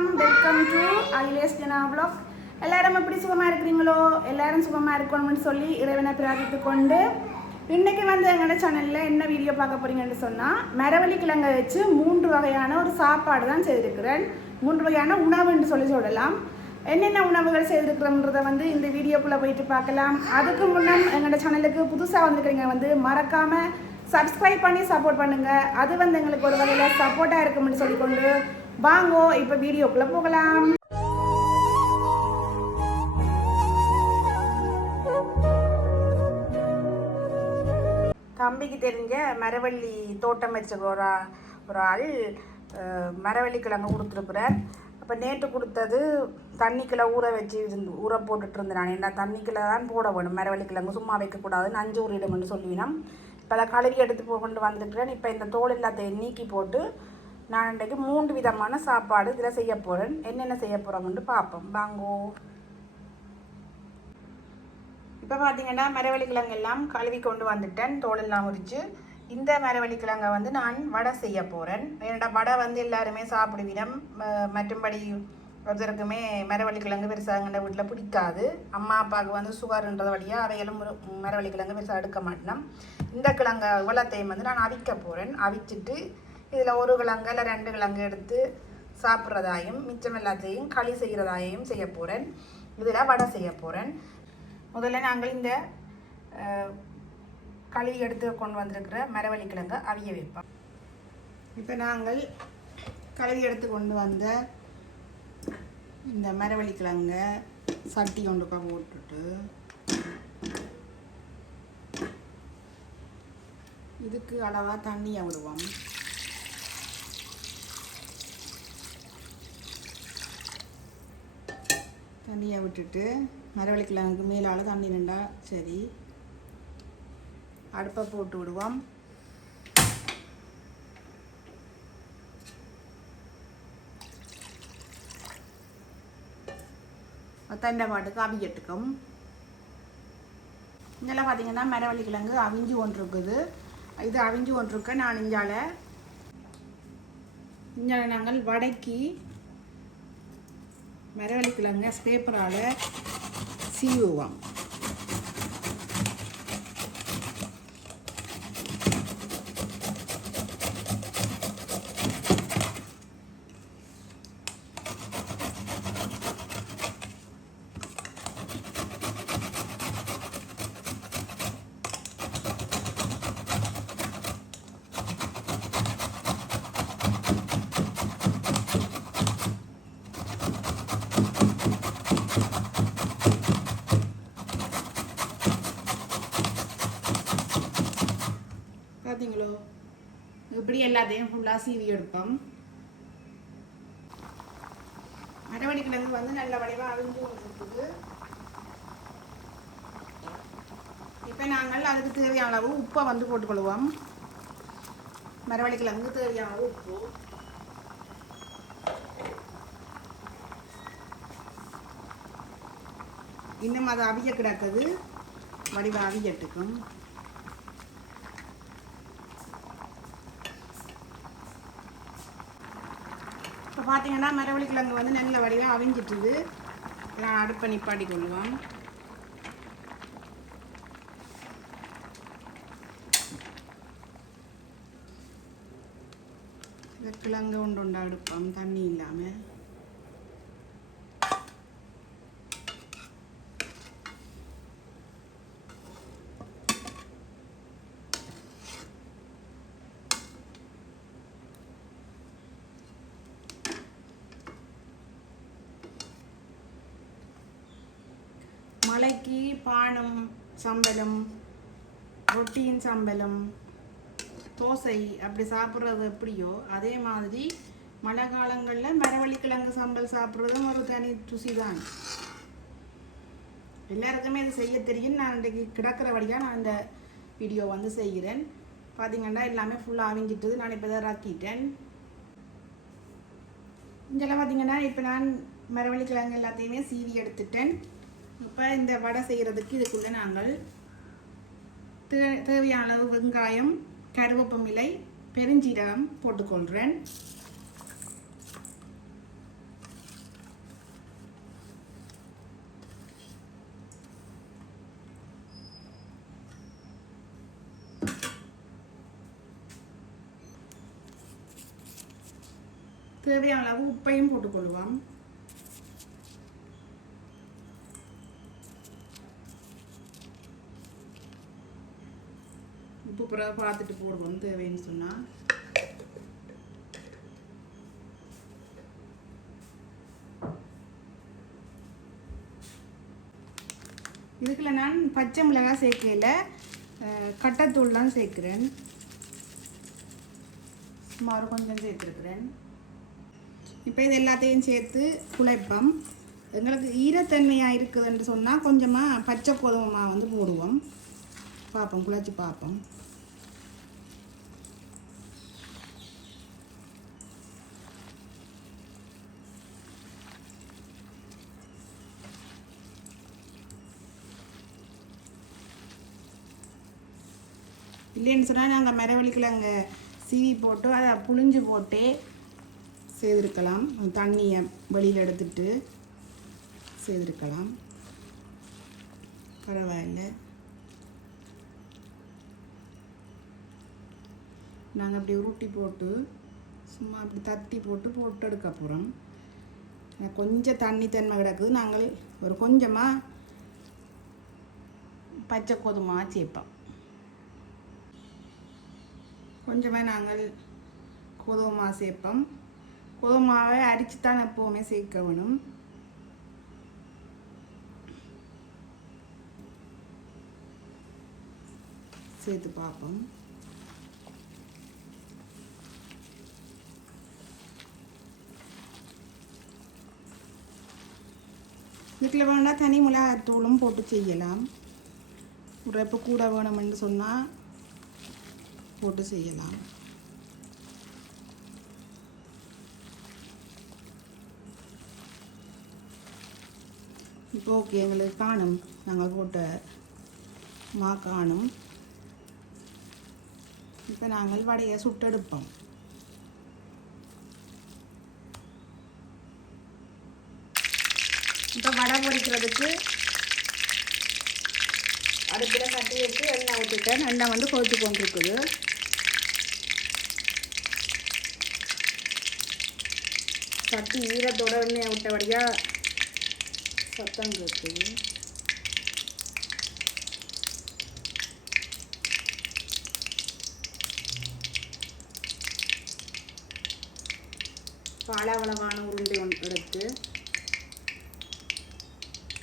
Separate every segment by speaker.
Speaker 1: வணக்கம் welcome to Akhilesh Jana blog எல்லாரும் எப்படி சுகமாக இருக்கிறீங்களோ எல்லாரும் சுகமாக இருக்கணும்னு சொல்லி இறைவனை பிரார்த்தித்து கொண்டு இன்றைக்கி வந்து எங்களோட சேனலில் என்ன வீடியோ பார்க்க போறீங்கன்னு சொன்னால் மரவள்ளி கிழங்கை வச்சு மூன்று வகையான ஒரு சாப்பாடு தான் செய்திருக்கிறேன். மூன்று வகையான உணவுன்னு சொல்லி சொல்லலாம். என்னென்ன உணவுகள் செய்திருக்கிறோம்ன்றத வந்து இந்த வீடியோக்குள்ளே போயிட்டு பார்க்கலாம். அதுக்கு முன்னே எங்களோட சேனலுக்கு புதுசாக வந்துருக்கிறீங்க வந்து மறக்காமல் சப்ஸ்கிரைப் பண்ணி சப்போர்ட் பண்ணுங்கள் அது வந்து எங்களுக்கு ஒரு வகையில் சப்போர்ட்டாக இருக்கும்னு சொல்லிக்கொண்டு வாங்கோ இப்போ வீடியோக்குள்ள போகலாம். தம்பிக்கு தெரிஞ்ச மரவள்ளி தோட்டம் வச்ச ஒரு ஒரு ஆள் மரவள்ளி கிழங்கு கொடுத்துருக்குறார். அப்போ நேற்று கொடுத்தது தண்ணிக்குள்ளே ஊற வச்சு இருந்து ஊற போட்டுட்டு இருந்தேன் நான். என்ன தண்ணிக்குள்ளே தான் போட வேணும். மரவள்ளி கிழங்கு சும்மா வைக்கக்கூடாது நஞ்சு ஊறிடும்னு சொல்லினோம் இப்போ அதை கழுவி எடுத்து போ கொண்டு வந்துருக்கிறேன் இப்போ இந்த தோல் எல்லாத்தையும் நீக்கி போட்டு நான் இன்றைக்கு மூன்று விதமான சாப்பாடு இதில் செய்ய போகிறேன் என்னென்ன செய்ய போகிறோம்னு பார்ப்போம். வாங்கோ. இப்போ பார்த்தீங்கன்னா மரவள்ளி கிழங்கு எல்லாம் கழுவி கொண்டு வந்துட்டேன். தோலெல்லாம் உரிச்சு. இந்த மரவள்ளி கிழங்கை வந்து நான் வடை செய்ய போகிறேன் என்னோட வடை வந்து எல்லாருமே சாப்பிடுவிடம் மற்றும்படி ஒருத்தருக்குமே மரவள்ளி கிழங்கு பெருசாக எங்கள் வீட்டில் பிடிக்காது. அம்மா அப்பாவுக்கு வந்து சுகர்ன்றது வழியாக அவைகளும் மரவள்ளி கிழங்கு பெருசாக எடுக்க மாட்டோம் இந்த கிழங்கு இவ்வளோத்தையும் வந்து நான் அவிக்க போகிறேன் அவிச்சிட்டு இதில் ஒரு கிழங்கு இல்லை ரெண்டு கிழங்கு எடுத்து சாப்பிட்றதாயும் மிச்சம் எல்லாத்தையும் களி செய்கிறதாயும் செய்ய போகிறேன் இதில் வடை செய்ய போகிறேன் முதல்ல நாங்கள் இந்த களி எடுத்து கொண்டு வந்திருக்கிற மரவள்ளி கிழங்கு அவிய வைப்போம். இப்போ நாங்கள் கழுவி எடுத்து கொண்டு வந்த இந்த மரவள்ளி கிழங்க சட்டி கொண்டு போய் போட்டுட்டு இதுக்கு அளவாக தண்ணியை விடுவோம். தண்ணியை விட்டுட்டு மரவள்ளி மேலால் தண்ணி ரெண்டா? சரி. அடுப்பை போட்டு விடுவோம். தண்டை பாட்டுக்கு அவிக்கட்டுக்கும் இதெல்லாம் பார்த்தீங்கன்னா மரவள்ளி கிழங்கு அவிஞ்சு ஒன்று இருக்குது இது அவிஞ்சு ஒன்று நான் இஞ்சால. இஞ்சால நாங்கள் வடக்கி மரவள்ளி கிழங்க பேப்பரால் சீவுவோம் பார்த்தீங்களோ இப்படி எல்லாத்தையும் ஃபுல்லாக சீவி எடுப்போம் மரவடி கிழங்கு வந்து நல்ல வடிவாக அவிஞ்சு இருக்குது இப்போ நாங்கள் அதுக்கு தேவையான அளவு உப்பை வந்து போட்டுக்கொள்வோம் மரவள்ளி கிழங்கு தேவையான அளவு உப்பு இன்னும் அது அவிய கிடக்குது வடிவ அவியட்டுக்கும் பார்த்தீங்கன்னா மரவள்ளி கிழங்கு வந்து நல்ல வடிவாக அவிஞ்சிட்டுது. நான் அடுப்பை நிப்பாட்டி கொள்ளுவோம். இந்த கிழங்கு உண்டு உண்டு அடுப்போம் தண்ணி இல்லாமல் பானம் சம்பளம் ரொட்டியின் சம்பளம் தோசை அப்படி சாப்பிட்றது எப்படியோ அதே மாதிரி மழை காலங்களில் மரவள்ளி கிழங்கு சம்பல் சாப்பிட்றதும் ஒரு தனி ருசி தான் எல்லாருக்குமே இது செய்ய தெரியும் நான் இன்றைக்கு கிடக்கிறபடியாக நான் இந்த வீடியோ வந்து செய்கிறேன். பார்த்தீங்கன்னா எல்லாமே ஃபுல்லாக அவிஞ்சிட்டது. நான் இப்போ தான் ரக்கிட்டேன் இங்கெல்லாம் பார்த்தீங்கன்னா இப்போ நான் மரவள்ளி கிழங்கு எல்லாத்தையுமே சீவி எடுத்துட்டேன். இப்போ இந்த வடை செய்கிறதுக்கு இதுக்குள்ளே நாங்கள் தே தேவையான அளவு வெங்காயம் கருவேப்பமிலை பெருஞ்சீரகம் போட்டுக்கொள்கிறேன் தேவையான அளவு உப்பையும் போட்டுக்கொள்வோம். உப்பு பார்த்துட்டு போடுவோம் தேவைன்னு சொன்னால் இதுக்குள்ள நான் பச்சை மிளகாய் சேர்க்கையில் கட்டத்தூள் தான் சேர்க்குறேன். சுமார் கொஞ்சம் சேர்த்துருக்குறேன். இப்போ இது எல்லாத்தையும் சேர்த்து குழைப்போம். எங்களுக்கு ஈரத்தன்மையாக இருக்குதுன்னு சொன்னால் கொஞ்சமாக பச்சை கோதுமை மாவு வந்து போடுவோம். பார்ப்போம் குழச்சி பார்ப்போம். இல்லைன்னு சொன்னால் நாங்கள் மரவள்ளிக்கிழங்க சீவி போட்டு அதை புழிஞ்சு போட்டே செய்திருக்கலாம். தண்ணியை வெளியில் எடுத்துட்டு செய்திருக்கலாம். பரவாயில்ல. நாங்கள் அப்படி உருட்டி போட்டு சும்மா அப்படி தட்டி போட்டு போட்டு எடுக்க போகிறோம் கொஞ்சம் தண்ணி தன்மை கிடக்குது. நாங்கள் ஒரு கொஞ்சமாக பச்சை கோதுமா சேர்ப்போம் கொஞ்சமாக நாங்கள் கோதுமை மாவு சேர்ப்போம். கோதுமை மாவை அரிச்சு தான் எப்போவுமே சேர்க்க வேணும். சேர்த்து பார்ப்போம். வீட்டில் வேணால் தனி மிளகாத்தூளும் போட்டு செய்யலாம். ஒரு இப்போ கூட வேணும்னு சொன்னால் போட்டு செய்யலாம். இப்போ ஓகே எங்களுக்கு காணும். நாங்கள் போட்ட மா காணும். இப்போ நாங்கள் வடையை சுட்டெடுப்போம். இப்போ வடை பொரிக்கிறதுக்கு அடுப்பில் கட்டி வச்சு எண்ணெய் ஊற்றிட்டேன் எண்ணெய் வந்து கொதித்து கொண்டிருக்குது. சட்டி ஈரத்தோட விட்ட விட்டபடியாக சத்தம் கேட்குது. பாலாவளவான உருண்டை ஒன்று எடுத்து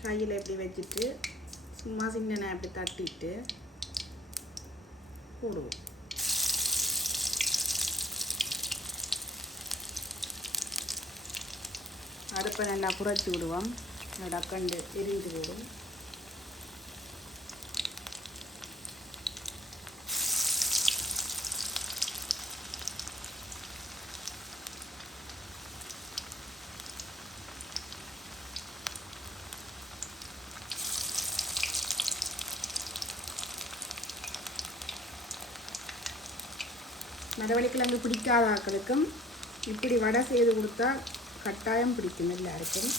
Speaker 1: கையில் இப்படி வச்சுட்டு சும்மா சின்ன அப்படி தட்டிட்டு போடுவோம். அடுப்பை நல்லா குறைச்சி விடுவோம். டக்கண்டு எரிஞ்சு போடும் மரவள்ளிக்கிழங்கு பிடிக்காத ஆக்களுக்கும் இப்படி வடை செய்து கொடுத்தா கட்டாயம் பிடிக்கும் எல்லாருக்கும்.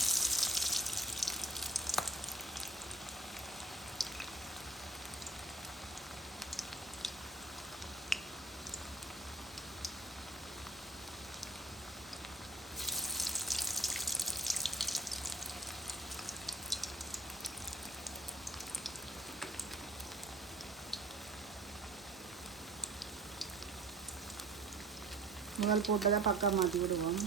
Speaker 1: முதல் போட்டதை பக்கம் மாற்றி விடுவோம்.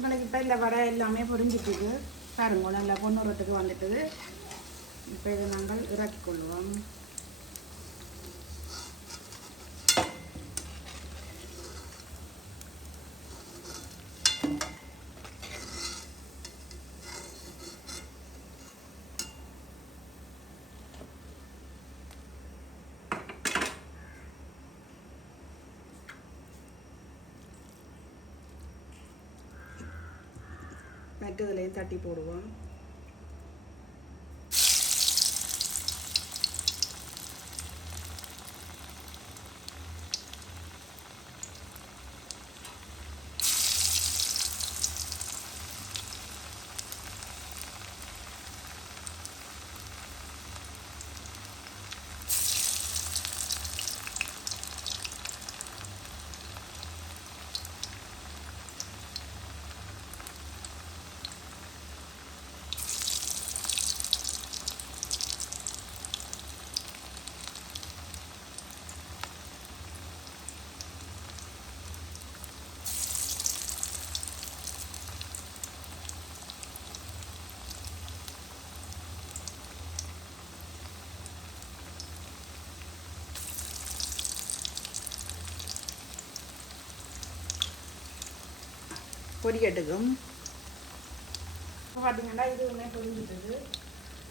Speaker 1: உங்களுக்கு இப்போ இந்த வடை எல்லாமே பொறிஞ்சிட்டுது பாருங்க நல்லா பொண்ணுறத்துக்கு வந்துட்டுது. இப்போ இதை நாங்கள் இறக்கிக் கொள்வோம் மெட்டதுலேயும் தட்டி போடுவோம். பொரிக்கட்டுக்கும் இப்போ பார்த்தீங்கன்னா இது ஒன்றே பொரிஞ்சிட்டது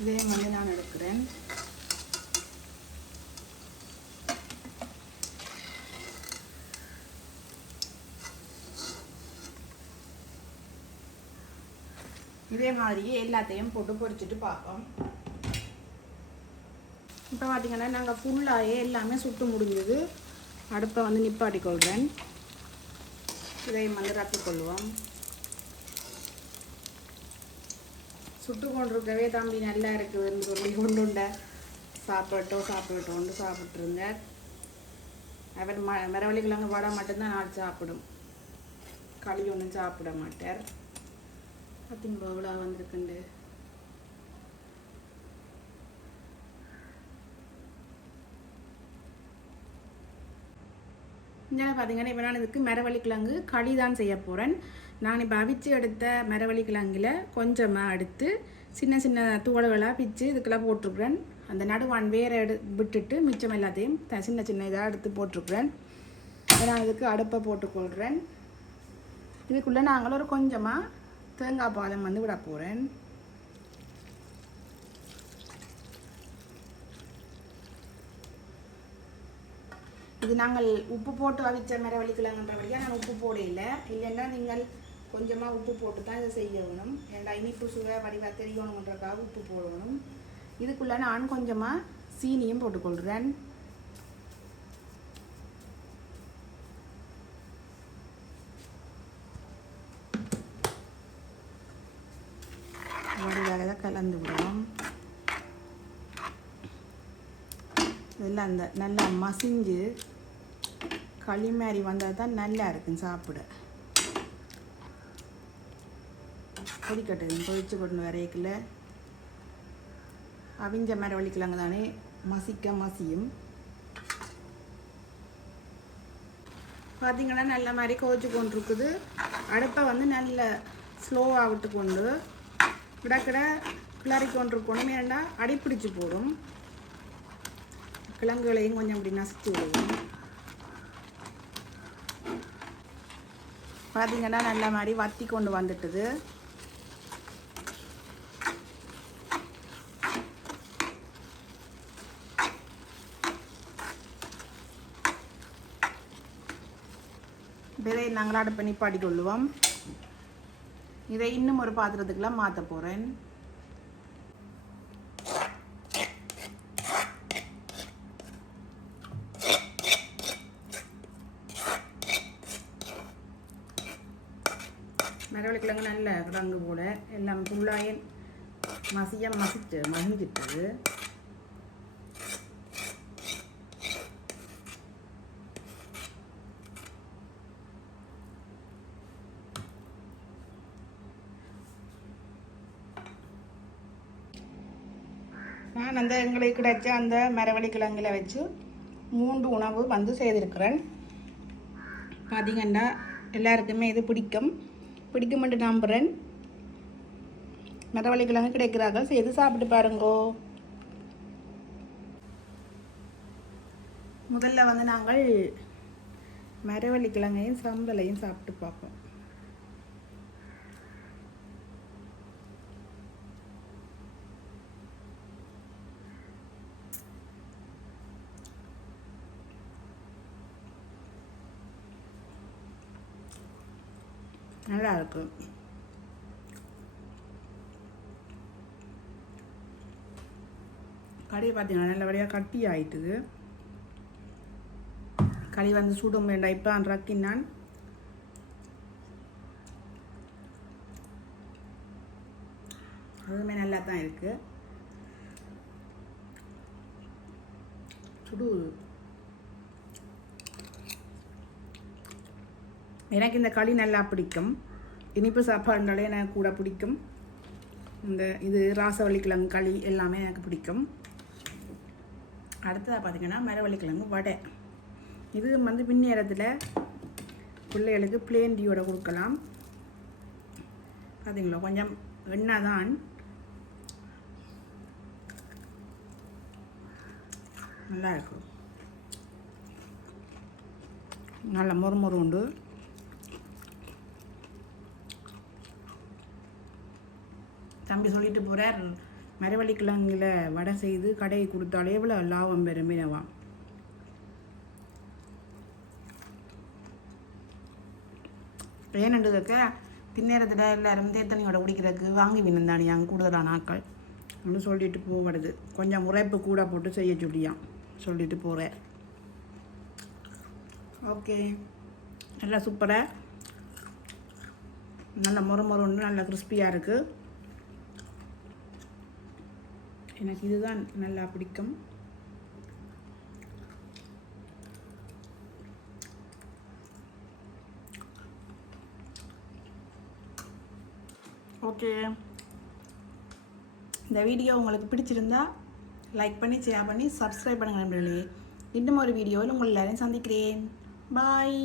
Speaker 1: இதையும் வந்து நான் எடுக்கிறேன். இதே மாதிரியே எல்லாத்தையும் போட்டு பொரிச்சிட்டு பார்ப்போம். இப்போ பார்த்தீங்கன்னா நாங்கள் ஃபுல்லாகவே எல்லாமே சுட்டு முடிஞ்சது. அடுப்பை வந்து நிப்பாட்டி கொள்கிறேன் இதையும் வந்து கொள்வோம். சுட்டு கொண்டிருக்கவே தம்பி நல்லா இருக்குதுன்னு சொல்லி கொண்டு சாப்பிட்டோம் சாப்பிட்டோன்னு சாப்பிட்ருங்க அவர் ம மரவள்ளிக்கிழங்கு வடை மட்டும்தான் நான் சாப்பிடும். களி ஒன்றும் சாப்பிட மாட்டார். பார்த்தீங்களா அவ்வளோ வந்திருக்குண்டு. இங்கே பார்த்தீங்கன்னா இப்போ நான் இதுக்கு மரவள்ளி கிழங்கு களி தான் செய்ய போகிறேன் நான் இப்போ அவிச்சு எடுத்த மரவள்ளி கிழங்கில் கொஞ்சமாக எடுத்து சின்ன சின்ன துவடுகளாக பிச்சு இதுக்கெல்லாம் போட்டிருக்கிறேன். அந்த நடுவான் வேற எடு விட்டுட்டு மிச்சம் எல்லாத்தையும் த- சின்ன சின்ன இதாக எடுத்து போட்டிருக்கிறேன். நான் இதுக்கு அடுப்பை போட்டுக்கொள்கிறேன் இதுக்குள்ளே நாங்கள் ஒரு கொஞ்சமாக தேங்காய் பாதம் வந்து விட போகிறேன் இது நாங்கள் உப்பு போட்டு அவிச்ச மரவள்ளிக்கிழங்குன்றபடியாக நான் உப்பு போடையில இல்லைன்னா நீங்கள் கொஞ்சமாக உப்பு போட்டு தான் இதை செய்யணும் ஏன்டா இனிப்பு சுவை வடிவாக தெரியணுன்றக்காக உப்பு போடணும். இதுக்குள்ளே நான் கொஞ்சமாக சீனியும் போட்டுக்கொள்கிறேன் வடிவாக தான் கலந்து விடுவோம் நல்லா அந்த நல்லா மசிஞ்சு களி மாதிரி வந்தால் தான் நல்லா இருக்கும் சாப்பிட. கொதிக்கட்டுங்க கொதிச்சு கொண்டு வரையக்கில் அவிஞ்ச மாதிரி வலிக்கலாங்க தானே. மசிக்க மசியும். பார்த்தீங்கன்னா நல்ல மாதிரி கொதிச்சு கொண்டு இருக்குது அடுப்பை வந்து நல்ல ஸ்லோவாக விட்டு கொண்டு. கிடக்கிட கிளறி கொண்டு இருக்கணும் ஏன்னா அடிப்பிடிச்சு போடும். கிழங்குகளையும் கொஞ்சம் அப்படி நசுத்து விடுவோம். பார்த்தீங்கன்னா நல்ல மாதிரி வத்தி கொண்டு வந்துட்டுது. இதை நாங்கள் அடுப்பை நிப்பாட்டி கொள்ளுவோம் இதை இன்னும் ஒரு பாத்திரத்துக்குலாம் மாற்ற போகிறேன் மரவள்ளிக்கிழங்கு நல்ல கிழங்கு போல எல்லாம் ஃபுல்லாக மசிய மசிச்சு மசிஞ்சிட்டது நான் அந்த எங்களுக்கு கிடைச்ச அந்த மரவள்ளி கிழங்குல வச்சு மூன்று உணவு வந்து செய்திருக்கிறேன். பார்த்திங்கன்னா எல்லாருக்குமே இது பிடிக்கும். பிடிக்கும் என்று நம்புகிறேன் மரவள்ளி கிடைக்கிறார்கள் செய்து சாப்பிட்டு பாருங்கோ. முதல்ல வந்து நாங்கள் மரவள்ளி கிழங்கையும் சம்பலையும் சாப்பிட்டு பார்ப்போம். நல்லா இருக்கும் கறி பார்த்தீங்கன்னா நல்லபடியாக கட்டி ஆயிட்டுது. களி வந்து சூடும் வேண்டாம் இப்போ ரக்கினான் அதுவுமே நல்லா தான் இருக்குது சுடு. எனக்கு இந்த களி நல்லா பிடிக்கும். இனிப்பு சாப்பாடுனாலே எனக்கு கூட பிடிக்கும். இந்த இது ராசவள்ளிக்கிழங்கு களி எல்லாமே எனக்கு பிடிக்கும். அடுத்ததாக பார்த்தீங்கன்னா மரவள்ளிக்கிழங்கு வடை. இது வந்து பின்னேரத்தில் பிள்ளைகளுக்கு பிளேன் டீயோட கொடுக்கலாம். பார்த்தீங்களா கொஞ்சம் எண்ணெய் தான். நல்லாயிருக்கும் நல்ல மொறு உண்டு தம்பி சொல்லிட்டு போகிறார் மரவள்ளிக்கிழங்கில் வடை செய்து கடையை கொடுத்தாலே இவ்வளோ லாபம் பெருமினவான் மீனவா ஏனண்டுக்க பின்னேரத்தில் எல்லாரும் தேத்தனியோட குடிக்கிறதுக்கு வாங்கி வினந்தானி அங்கே கூடுதலான ஆட்கள். அப்படின்னு சொல்லிட்டு போகிறது கொஞ்சம் உரைப்பு கூட போட்டு செய்ய சொல்லியான் சொல்லிட்டு போகிறேன் ஓகே. நல்லா சூப்பராக நல்ல முறை ஒன்று நல்லா கிறிஸ்பியாக இருக்குது எனக்கு இதுதான் நல்லா பிடிக்கும். ஓகே இந்த வீடியோ உங்களுக்கு பிடிச்சிருந்தா லைக் பண்ணி ஷேர் பண்ணி சப்ஸ்கிரைப் பண்ணுங்கள் நண்பர்களே. இன்னும் ஒரு வீடியோவில் உங்கள் எல்லாரையும் சந்திக்கிறேன். பாய்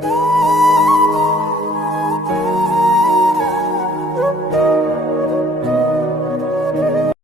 Speaker 2: Oh.